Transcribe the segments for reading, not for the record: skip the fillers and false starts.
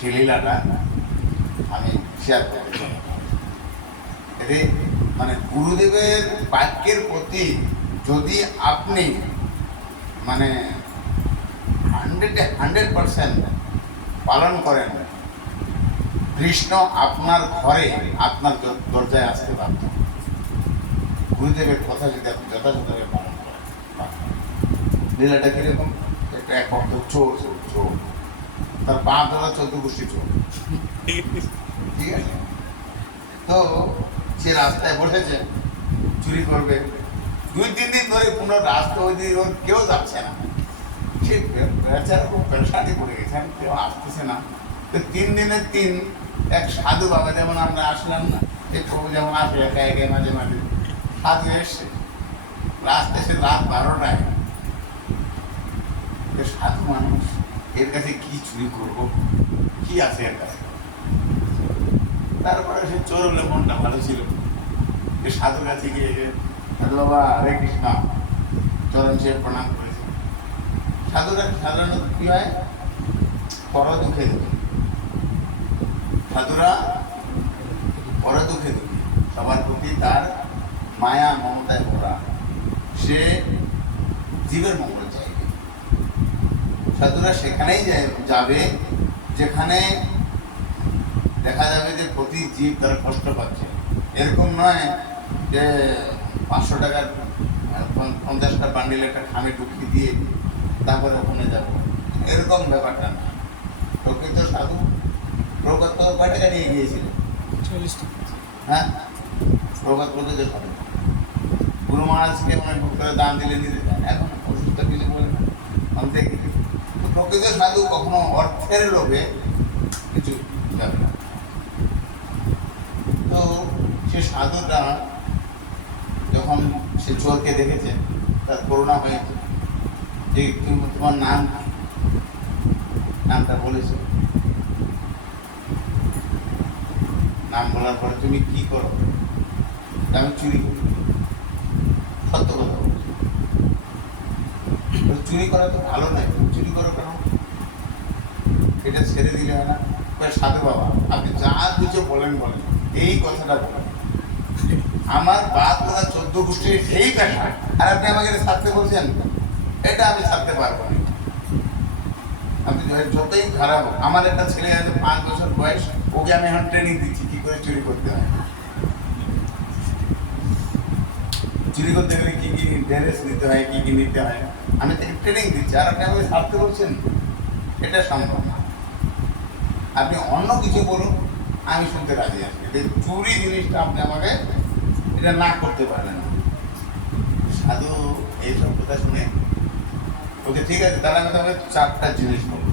সেই লীলাটা আমি শেয়ার করতে চাই। এতে মানে গুরুদেবের বাক্যের প্রতি যদি আপনি মানে 100% পালন করেন, কৃষ্ণ আপনার ঘরে আপনার দরজায় আসতে বাধ্য। গুরুদেবের কথা যদি আপনি যথাযথভাবে পালন করেন। লীলাটা কিরকম? একটা এক ভক্ত চোর চোর, তার পা ধরা 14 গোষ্ঠী চোর, ঠিক আছে? তো সে রাস্তায় বসেছে চুরি করবে, 2-3 দিন ধরে কোনো রাস্তা ওই দিকে ওর কেউ যাচ্ছে না। সে বেচারা খুব পেরেশানি পড়ে গেছে, কেউ আসতেছে না। তো 3 দিনের 3 এক সাধু বাবা, যেমন আমরা আসলাম না, এই প্রভু যেমন আসে একা একা মাঝে মাঝে, সাধু এসছে রাস্তায়, সে রাত 12টায়। সাধু মানুষ, এর কাছে কি চুরি করবো, কি আছে এর কাছে? তারপরে সে চোর হলে মনটা ভালো ছিল, সাধুর কাছে গিয়ে সাধু বাবা হরে কৃষ্ণ চরণ সে প্রণাম করেছে। সাধুরা সাধারণত কি হয়, পর দুঃখে দুঃখী, সাধুরা পর দুঃখে দুঃখী, সবার প্রতি তার মায়া মমতায় ভরা, সে জীবের মঙ্গল চাইবে। সাধুরা সেখানেই যাবে যেখানে দেখা যাবে যে প্রতি জীব তারা কষ্ট পাচ্ছে। এরকম নয় যে 500 টাকার 50টা বান্ডিল একটা খামে ঢুকিয়ে দিয়ে তারপরে ওখানে যাব, এরকম ব্যাপারটা না। প্রকৃত সাধু প্রগত কয় টাকা নিয়ে গিয়েছিল? 40 টাকা। হ্যাঁ, প্রকৃত সাধু গুরু মহারাজকে অনেক ভক্তরা দান দিলে দিতে চায়, এখন অসুস্থ কিছু বলে না, আমি দেখি। প্রকৃত সাধু কখনো অর্থের লোভে কিছু যাবে না। তো সে সাধুটা যখন সে চোরকে দেখেছে, তার করুণা হয়েছে যে তোমার নাম, নামটা বলেছে। নাম বলার পরে তুমি কি করো? আমি চুরি করি। সত্য কথা বলছি, চুরি করা তো ভালো নয়, চুরি করো কেন? এটা ছেড়ে দিলে হয় না? সাধু বাবা আপনি যা কিছু বলেন বলেন, এই কথাটা বলেন, আমার বাপ দাদা 14 গোষ্ঠীর এই পেশা, আর আপনি আমাকে ছাড়তে বলছেন, এটা আমি ছাড়তে পারবো না। আপনি যতই খারাপ হোক, আমার একটা ছেলে আছে 5 বছর বয়স, ওকে আমি এখন ট্রেনিং দিচ্ছি কি করে চুরি করতে হয়। চুরি করতে গেলে কি কি ড্রেস নিতে হয়, কি কি নিতে হয়, আমি তাকে ট্রেনিং দিচ্ছি, আর আপনি আমাকে ছাড়তে বলছেন, এটা সম্ভব না। আপনি অন্য কিছু বলুন, আমি শুনতে রাজি আছি, চুরি জিনিসটা আপনি আমাকে এটা না করতে পারবেন না। সাধু এইসব কথা শুনে ওকে ঠিক আছে, তাহলে আমি তবে 4টা জিনিস বলবো,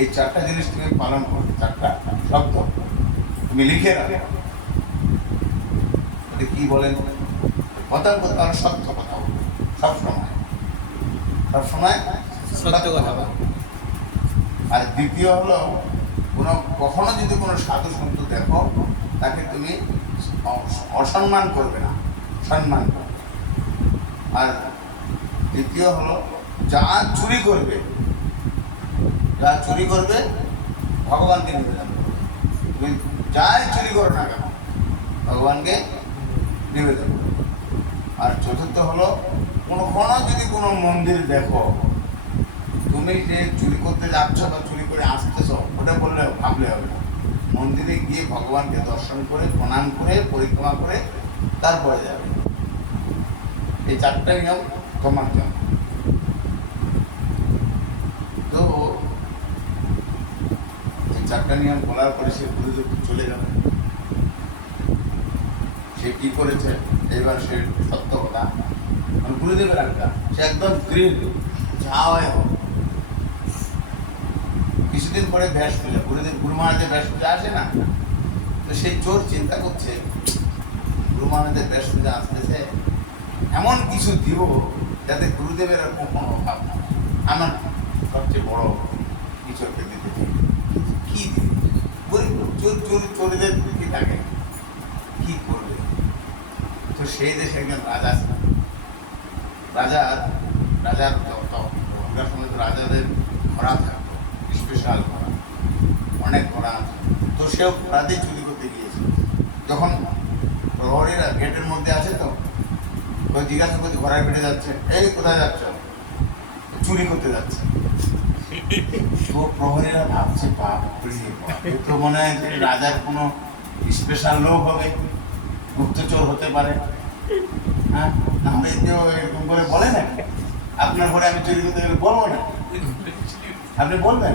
এই 4টা জিনিস তুমি পালন করো, 4টা শব্দ তুমি লিখে রাখো। কি বলেন? কথা বলতে পারো, সত্য কথা বলবো, সবসময় সবসময় সত্য কথা বলবো। আর দ্বিতীয় হলো, কখনো যদি কোনো সাধু সন্ত দেখো, তাকে তুমি অসম্মান করবে না, সম্মান করবে। আর তৃতীয় হলো, যা চুরি করবে ভগবানকে নিবেদন করবে। তুমি যাই চুরি করো না কেন, ভগবানকে নিবেদন করবে। আর চতুর্থ হলো, কোনো যদি কোনো মন্দির দেখো, তুমি যে চুরি করতে যাচ্ছ বা চুরি করে আসতেছ, ওটা বললে ভাবলে হবে না। মন্দিরে গিয়ে ভগবানকে দর্শন করে, প্রণাম করে, পরিক্রমা করে তারপরে যাবে। এই 4টা নিয়ম তোমার জন্য। তো এই 4টা নিয়ম বলার পরে সে গুরুদেব চলে গেল। সে কি করেছে, এবার সে সত্য কথা, মানে গুরুদেবের একটা সে একদম দৃঢ়, যা হয় হোক। কিছুদিন পরে ব্যাস পূজা, গুরু মহারাজের ব্যাস পূজা আসে না, তো সেই চোর চিন্তা করছে গুরু মহারাজের ব্যাস পূজা আসতেছে, এমন কিছু দিব যাতে গুরুদেবের আর কোনো অভাব না। আমার সবচেয়ে বড় কিছু একটা দিতে কি চোরদের কি থাকে, কি করবে? তো সেই দেশে একজন রাজা ছিল। রাজার সময় রাজাদের ঘোড়া থাকতো, স্পেশাল ঘোড়া, অনেক ঘোড়া আছে। তো সেও ঘোড়াতেই চুরি করতে গিয়েছে। যখন প্রহরীরা গেটের মধ্যে আছে তো ওই জিজ্ঞাসা করছে ঘোড়ায় পেটে যাচ্ছে, এই কোথায় যাচ্ছ? চুরি করতে যাচ্ছে। তো প্রহরীরা ভাবছে বাপ তো মনে হয় যে রাজার কোনো স্পেশাল লোক হবে, গুপ্তচর হতে পারে। হ্যাঁ, আমরা কেউ এরকম করে বলে না আপনার ঘরে আমি চুরি করতে গেলে বলবো না, আপনি বলবেন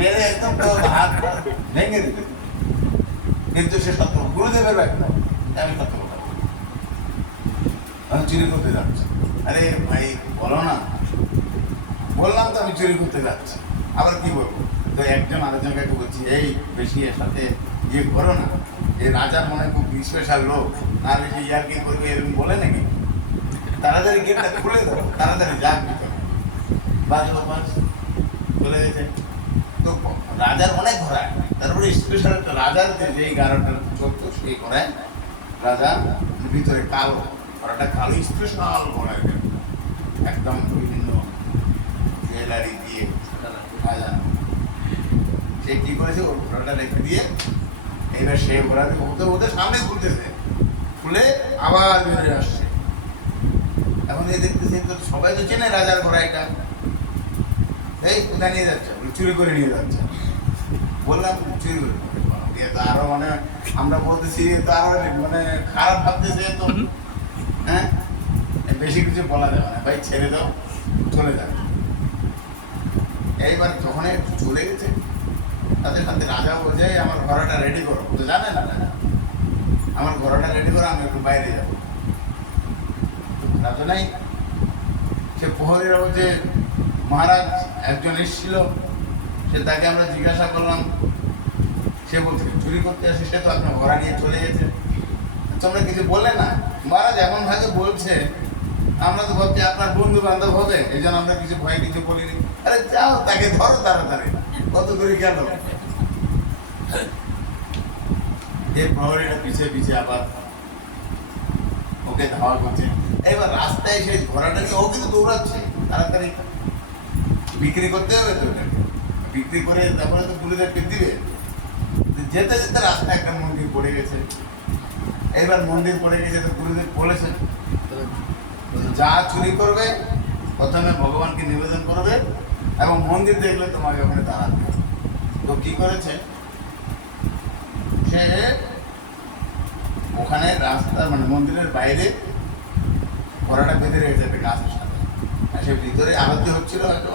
মেরে একদম হাত ভেঙে দিতে। কিন্তু সে সত্য গুরুদেবের ব্যাপার, আমি সত্য কথা আমি চুরি করতে যাচ্ছি। আরে ভাই বলো না, বললাম তো আমি চুরি করতে যাচ্ছি, আবার কি বলবো? তো একজন আরেকজনকে বলছি এই বেশি এর সাথে ইয়ে করো না, এই রাজার মনে খুব স্পেশাল লোক, নাহলে যে ইয়ার কি করবে এরকম বলে নাকি, তাড়াতাড়ি গেটটা খুলে দাও, তাড়াতাড়ি যাক ভিতরে। বাস বাস চলে গেছে। তো রাজার অনেক ঘোড়া, তারপরে স্পেশাল একটা রাজার যেই গাড়াটা চলতো সেই ঘোড়ায় রাজা ভিতরে কালো, ঘোড়াটা কালো স্পেশাল ঘোড়া, একদম বিভিন্ন জুয়েলারি দিয়ে রাজা সে কি করেছে ওর ঘোড়াটা রেখে দিয়ে এবার সে ঘোড়াকে ওদের সামনে খুলতেছে, খুলে আবার বেরিয়ে আসছে। এখন এই দেখতেছে তো সবাই তো চেনে রাজার ঘোড়া এটা, এই কোথায় নিয়ে যাচ্ছে? চুরি করে নিয়ে যাচ্ছে। বললাম চুরি করে, তো আরো মানে আমরা বলতেছি তো আরো মানে খারাপ ভাবতেছে তো। হ্যাঁ, বেশি কিছু বলা যাবে না, ভাই ছেড়ে দাও, চলে যাবে। এইবার যখন একটু চলে গেছে তাদের সাথে রাজা বলছে আমার ঘোড়াটা রেডি করো, তো জানে না আমার ঘোড়াটা রেডি করো, আমি একটু বাইরে যাবো। রাজা নাই, সে প্রহরীরা বলছে মহারাজ একজন এসেছিল, সে তাকে আমরা জিজ্ঞাসা করলাম, সে বলছে চুরি করতে আসে, সে তো আপনার ঘোড়া নিয়ে চলে গেছে, তোমরা কিছু বললে না? মহারাজ এমন ভাবে বলছে, আমরা তো ভাবছি আপনার বন্ধু বান্ধব হবে, এই জন্য আমরা কিছু ভয় কিছু বলিনি। আরে যাও তাকে ধরো তাড়াতাড়ি, কত দূরে গেল। যে প্রহরীরা পিছিয়ে পিছিয়ে আবার ওকে ধাওয়া করছে। এবার রাস্তায় সেই ঘোড়াটা নিয়ে ও কিন্তু দৌড়াচ্ছে, তাড়াতাড়ি বিক্রি করতে হবে তো, বিক্রি করে তারপরে তো গুরুদেবকে দিবে। যেতে যেতে রাস্তায় একটা মন্দির পড়ে গেছে। এইবার মন্দির পড়ে গেছে তো গুরুদেব বলেছেন যা চুরি করবে প্রথমে ভগবানকে নিবেদন করবে এবং মন্দির দেখলে তোমাকে ওখানে দাঁড়াতে হবে। তো কি করেছে সে, ওখানে রাস্তা মানে মন্দিরের বাইরে ঘোড়াটা বেঁধে রেখেছে একটা গাছের সাথে, আর সে ভিতরে আরতি হচ্ছিল হয়তো,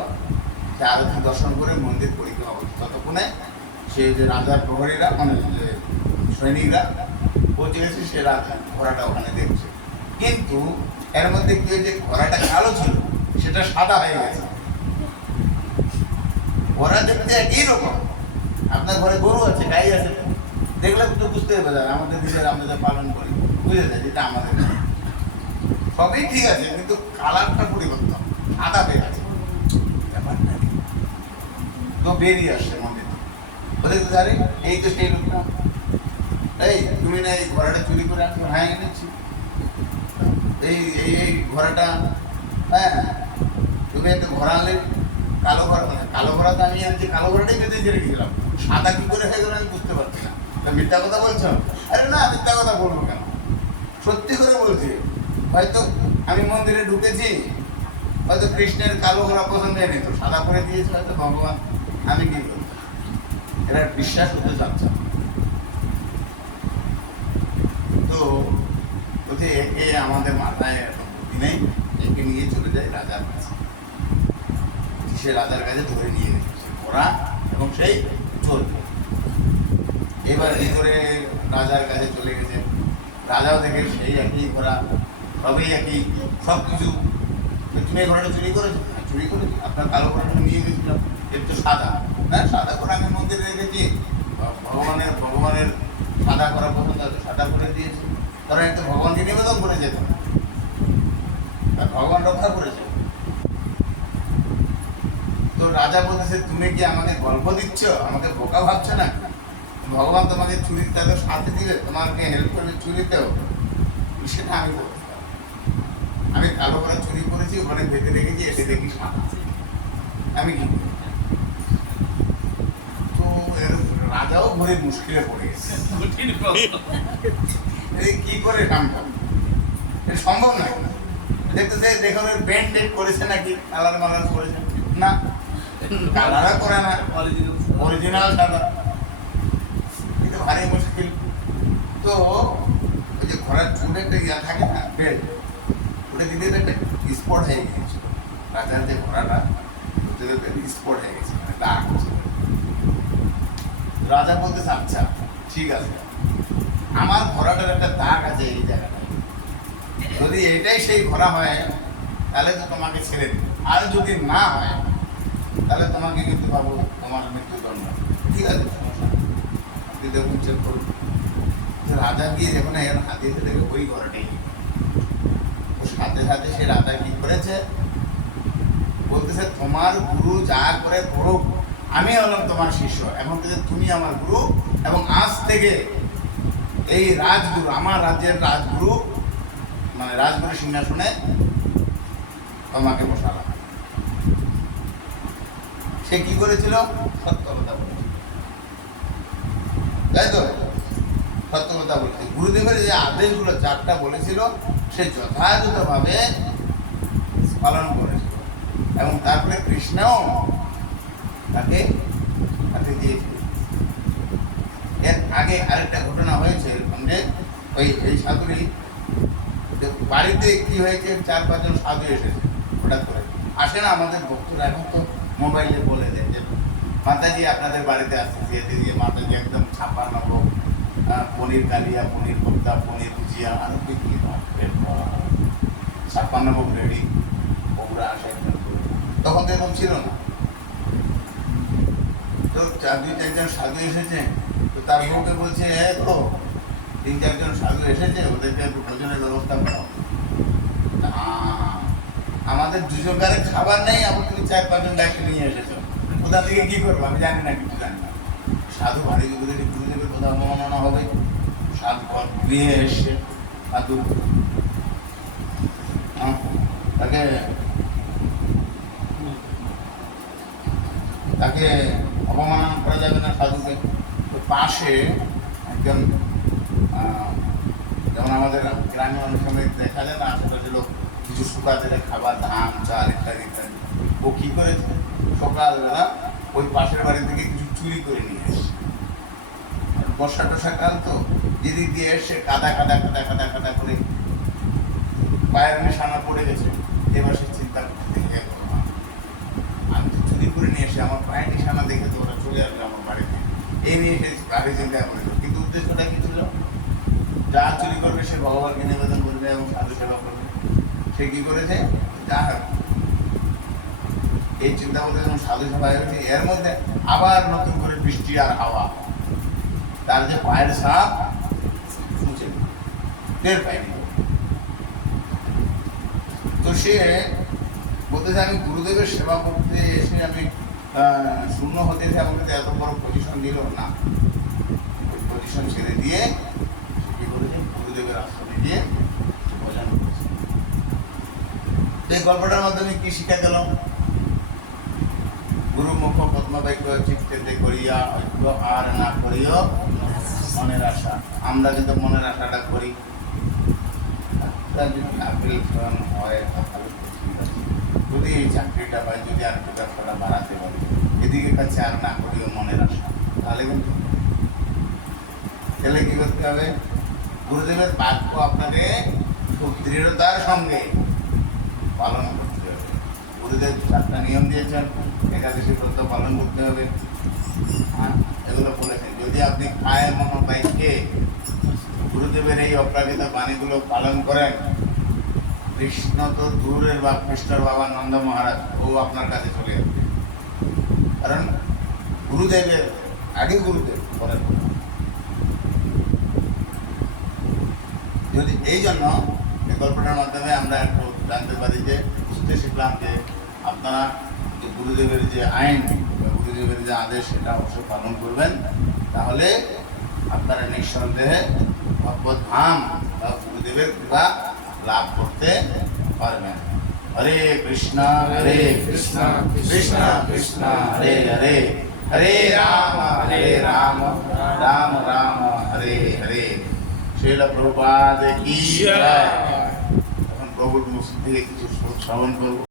সে আরতি দর্শন করে মন্দির পরিক্রমা করছে। ততক্ষণে সে যে রাজার প্রহরীরা মানে যে সৈনিকরা পৌঁছে গেছে, সে রাজা ঘোড়াটা ওখানে দেখছে। কিন্তু এর মধ্যে কি হয়েছে, ঘোড়াটা কালো ছিল, সেটা সাদা হয়ে গেছে। ঘোড়া দেখতে একই রকম, আপনার ঘরে গরু আছে, গাই আছে, দেখলে তো বুঝতে পারবে আমাদের নিজের আমরা যা পালন করি, বুঝে যায় যেটা আমাদের সবই ঠিক আছে, কিন্তু কালারটা পরিবর্তন, সাদা হয়ে গেছে। ব্যাপারটা তো বেরিয়ে আসছে মন্দির, বলে জানি এই তো সেই লোকটা, এই তুমি না এই ঘোড়াটা চুরি করে আমি হ্যাঁ এনেছি, এই এই এই ঘোড়াটা, হ্যাঁ তুমি একটা ঘোড়া আনলে, কালো ঘোড়া, কালো ঘোড়া তো আমি এনেছি, কালো ঘোড়াটাই বেঁধে দিয়ে রেখেছিলাম, সাদা কি করে হয়ে গেল আমি বুঝতে পারছি না। মিথ্যা কথা বলছো? আরে না, মিথ্যা কথা বলবো কেন, সত্যি করে বলছি। হয়তো আমি মন্দিরে ঢুকেছি, হয়তো কৃষ্ণের কালো ঘোড়া পছন্দ হয়নি, তো সাদা করে দিয়েছে হয়তো ভগবান, আমি কি করবো? এরা বিশ্বাস হতে চাচ্ছে। তো বলছে একে আমাদের মাথায় বুদ্ধি নেই, একে নিয়ে চলে যায় রাজার কাছে। সে রাজার কাছে ধরে নিয়ে গেছে ঘোড়া এবং সেই চোর। এবার এই করে রাজার কাছে চলে গেছে, রাজাও দেখে সেই একই ঘোড়া, সবই একই, সব কিছু। তুমি এই ঘোড়াটা চুরি করেছো? চুরি করেছি, আপনার কালো ঘোড়াটা নিয়ে গেছিলাম, এর তো সাদা, হ্যাঁ সাদা করে আমি মন্দিরে রেখেছি, ভগবানের সাদা করা পছন্দ আছে, সাদা করে দিয়েছি, কারণ এটা ভগবানকে নিবেদন করে যেত, ভগবান রক্ষা করেছে। তো রাজা বলতেছে তুমি কি আমাকে গল্প দিচ্ছ, আমাকে বোকা ভাবছো না? ভগবান তোমাকে চুরির তাদের সাথে দিবে, তোমাকে হেল্প করবে চুরিতেও, সেটা আমি বলতে পারি। আমি কালো ঘোড়া চুরি করেছি, ওখানে বেঁধে রেখেছি, এসে দেখি সাদা, আমি কি? তো পুরোপুরি মুশকিলে পড়ে গেছে। এই কি করে কামটা, এটা সম্ভব নয়। দেখতেছে দেখুন পেন্ট টেন্ট করেছে নাকি, কালার মালার করেছে না, কালার করে না, অরিজিনাল সাদা। এটা ভারী মুশকিল। তো ওই যে ঘোড়ার চুলে একটা ইয়া থাকে না, বেল্ট, ওটা দিতে একটা স্পট হয়ে গিয়েছিল। রাজার যে ঘোড়াটা স্পট হয়ে গেছে, মানে দাগ হচ্ছে। রাজা বলতেছে আচ্ছা ঠিক আছে, আমার ঘোড়াটার একটা দাগ আছে এই জায়গাটায়, যদি এটাই সেই ঘোড়া হয় তাহলে তো তোমাকে ছেড়ে দিই, আর যদি না হয় তাহলে তোমাকে কিন্তু পাবো তোমার মৃত্যুদণ্ড। ঠিক আছে, আপনি দেখুন চেক করুন। রাজা গিয়ে যখন এখন হাতিয়ে দেখে ওই ঘোড়াটাই, সাথে সাথে সে রাজা কি করেছে, বলতেছে তোমার গুরু যা করে করুক, আমি হলাম তোমার শিষ্য, এখন থেকে তুমি আমার গুরু, এবং আজ থেকে এই রাজগুরু, আমার রাজ্যের রাজগুরু, মানে রাজগুরু সিংহাসনে তোমাকে বসালাম। সে কি করেছিল, সত্য কথা বলেছিল, তাই তো, সত্য কথা বলেছে। গুরুদেবের যে আদেশগুলো চারটা বলেছিল সে যথাযথভাবে পালন করেছিল, এবং তারপরে কৃষ্ণও তাকে তাকে দিয়েছিল। এর আগে আরেকটা ঘটনা হয়েছে এরকম যে এই সাধুরই বাড়িতে কি হয়েছে, 4-5 জন সাধু এসেছে হঠাৎ করে। আসে না আমাদের ভক্তরা, এখন তো মোবাইলে বলে দেয় যে মাতাজি আপনাদের বাড়িতে আসতেছি, এদিকে মাতাজি একদম 56 ভোগ, পনির কালিয়া, পনির কোপ্তা, পনির ভুজিয়া, আরো কি 56 ভোগ রেডি, ওগুলা আসে। তখন তো এরকম ছিল না। তো 2-4 জন সাধু এসেছে, তো তার বউকে বলছে তো 3-4 জন সাধু এসেছে, ওদেরকে একটু ভোজনের ব্যবস্থা করো। আমাদের 2 জনকারের খাবার নেই, আবার তুমি 4-5 জন ডাক্তার নিয়ে এসেছো, কোথা থেকে কি করবো আমি জানি না, কিছু জানি না। সাধু ভারী গুরুদেবের কোথাও অবমাননা হবে, সাধু গৃহে এসছে, সাধু তাকে তাকে অপমাননা করা যাবে না সাধুকে। তো পাশে একজন, যেমন আমাদের গ্রামীণ অনুষ্ঠানে দেখা যায় না, আশেপাশে লোক কিছু শুকাতে খাবার, ধান, চাল ইত্যাদি ইত্যাদি, ও কি করেছে, সকালবেলা ওই পাশের বাড়ি থেকে কিছু চুরি করে নিয়ে এসছে। বর্ষা টর্ষা কাল তো, যেদিক দিয়ে এসছে কাদা কাদা কাদা কাদা কাদা করে পায়ের নিশানা পড়ে গেছে। এবার সে চিন্তা করতে আমি তো চুরি করে নিয়ে এসে আমার পায়ের নিশানা দেখে তো ওরা চলে আসবে আমার বাড়িতে, এই নিয়ে এসে বাড়ি চিন্তা করে। কিন্তু উদ্দেশ্যটা কি ছিল, যা চুরি করবে সে ভগবানকে নিবেদন করবে এবং সাধু সেবা করবে। সে কি করেছে, যা এই চিন্তা করতে যখন সাধু সেবা হয়েছে, এর মধ্যে আবার নতুন করে বৃষ্টি আর হাওয়া, তার যে পায়ের সাপ মুছে টের পায়নি। তো সে বলতেছে আমি গুরুদেবের সেবা করতে এসে আমি শূন্য হতে আমাকে এত বড় পজিশন দিল না, ওই পজিশন ছেড়ে দিয়ে কি করেছে, গুরুদেবের আশ্রমে গিয়ে ভজন করেছে। এই গল্পটার মাধ্যমে কি শিক্ষা গেল, গুরু মুখ পদ্মবাক্য চিত্তে করিয়া ঐক্য আর না করিও মনের আশা। আমরা কিন্তু মনের আশাটা করি, যদি চাকরি হয় তাহলে যদি এই চাকরিটা হয়, যদি আর একটু ব্যবসাটা বাড়াতে পারি, এদিকে কাছে আর না করিও মনের আশা, তাহলে কিন্তু তাহলে কি করতে হবে, গুরুদেবের বাক্য আপনাকে খুব দৃঢ়তার সঙ্গে পালন করতে হবে। গুরুদেব 4টা নিয়ম দিয়েছেন, একাদশী ব্রত পালন করতে হবে, এগুলো বলেছেন। যদি আপনি কায়ে মনোবাক্যে গুরুদেবের এই অপ্রাকৃত বাণীগুলো পালন করেন, কৃষ্ণ তো দূরের বা কৃষ্ণর বাবা নন্দ মহারাজ ও আপনার কাছে চলে যাবে, কারণ গুরুদেবের আগে গুরুদেব পরের। যদি এই জন্য এই গল্পটার মাধ্যমে আমরা একটু জানতে পারি যে, বুঝতে শিখলাম যে আপনারা যে গুরুদেবের যে আইন, গুরুদেবের যে আদেশ, সেটা অবশ্যই পালন করবেন, তাহলে আপনারা নিঃসন্দেহে ভগবত ধাম বা গুরুদেবের কৃপা লাভ করতে পারবেন। হরে কৃষ্ণ কৃষ্ণ কৃষ্ণ হরে হরে, হরে রাম শ্রীলা প্রভুপাদ কি জয়। এখন প্রভুর মুখ থেকে কিছু শ্রবণ করবো।